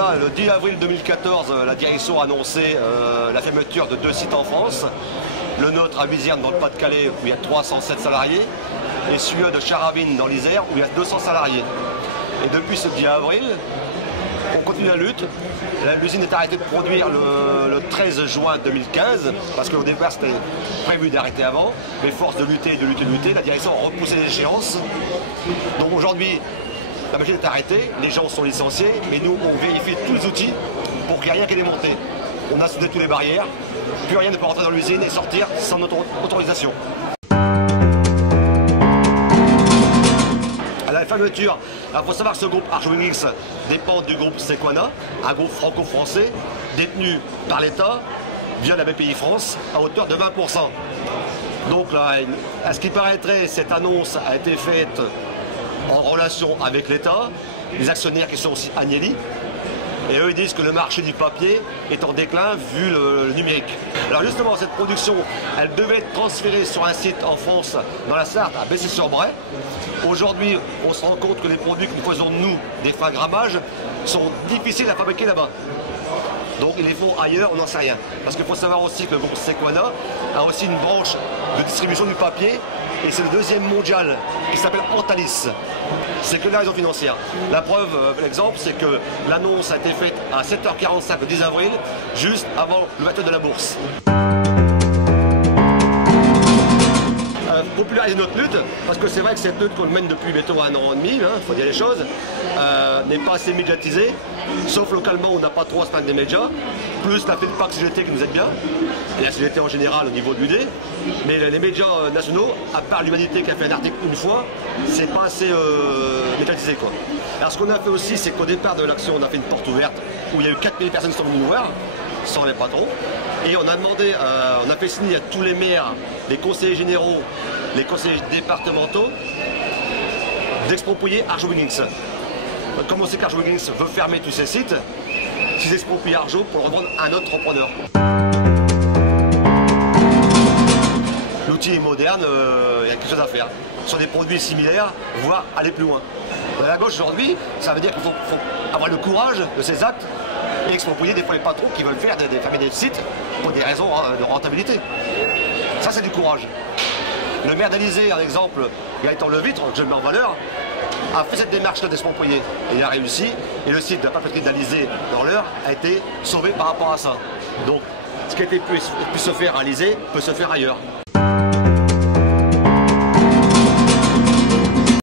Voilà, le 10 avril 2014, la direction a annoncé la fermeture de 2 sites en France. Le nôtre à Viziernes dans le Pas-de-Calais où il y a 307 salariés et celui de Charavine dans l'Isère où il y a 200 salariés. Et depuis ce 10 avril, on continue la lutte. L'usine est arrêtée de produire le 13 juin 2015 parce qu'au départ c'était prévu d'arrêter avant, mais force de lutter, la direction a repoussé l'échéance. Donc aujourd'hui, la machine est arrêtée, les gens sont licenciés, mais nous on vérifie tous les outils pour qu'il n'y ait rien qui est démonté. On a soudé toutes les barrières, plus rien ne peut rentrer dans l'usine et sortir sans notre autorisation. À la fermeture, il faut savoir que ce groupe Arjowiggins dépend du groupe Sequana, un groupe franco-français détenu par l'État via la BPI France à hauteur de 20%. Donc là, à ce qui paraîtrait, cette annonce a été faite en relation avec l'État, les actionnaires qui sont aussi Agnelli, et eux ils disent que le marché du papier est en déclin vu le numérique. Alors justement, cette production, elle devait être transférée sur un site en France, dans la Sarthe, à Bessay-sur-Bray. Aujourd'hui, on se rend compte que les produits que nous faisons nous, des fins grammages, sont difficiles à fabriquer là-bas. Donc ils les font ailleurs, on n'en sait rien. Parce qu'il faut savoir aussi que le groupe Sequana a aussi une branche de distribution du papier, et c'est le deuxième mondial qui s'appelle Antalis. C'est que la raison financière. La preuve, l'exemple, c'est que l'annonce a été faite à 7h45 le 10 avril, juste avant l'ouverture de la bourse. Populariser notre lutte, parce que c'est vrai que cette lutte qu'on mène depuis bientôt 1 an et demi, il faut dire les choses, n'est pas assez médiatisée, sauf localement on n'a pas trop à se plaindre des médias, plus la FEDPAC CGT qui nous aide bien, et la CGT en général au niveau de l'UD, mais les médias nationaux, à part l'Humanité qui a fait un article une fois, c'est pas assez médiatisé quoi. Alors ce qu'on a fait aussi, c'est qu'au départ de l'action, on a fait une porte ouverte, où il y a eu 4000 personnes qui sont venues nous voir, sans les patrons, et on a demandé, on a fait signer à tous les maires, les conseillers généraux, les conseillers départementaux d'exproprier Arjowiggins. Comme on sait qu'Arjowiggins veut fermer tous ces sites, ils exproprient Arjo pour le revendre à un autre repreneur. L'outil est moderne, il y a quelque chose à faire. Sur des produits similaires, voire aller plus loin. À la gauche aujourd'hui, ça veut dire qu'il faut avoir le courage de ces actes et exproprier des fois les patrons qui veulent faire fermer des sites pour des raisons de rentabilité. Ça c'est du courage. Le maire d'Alizé, un exemple, Gaëtan Levitre, que je mets en valeur, a fait cette démarche-là d'exproprier. Et il a réussi, et le site de la papeterie d'Alizé, dans l'heure, a été sauvé par rapport à ça. Donc, ce qui a été pu se faire à Alizé peut se faire ailleurs.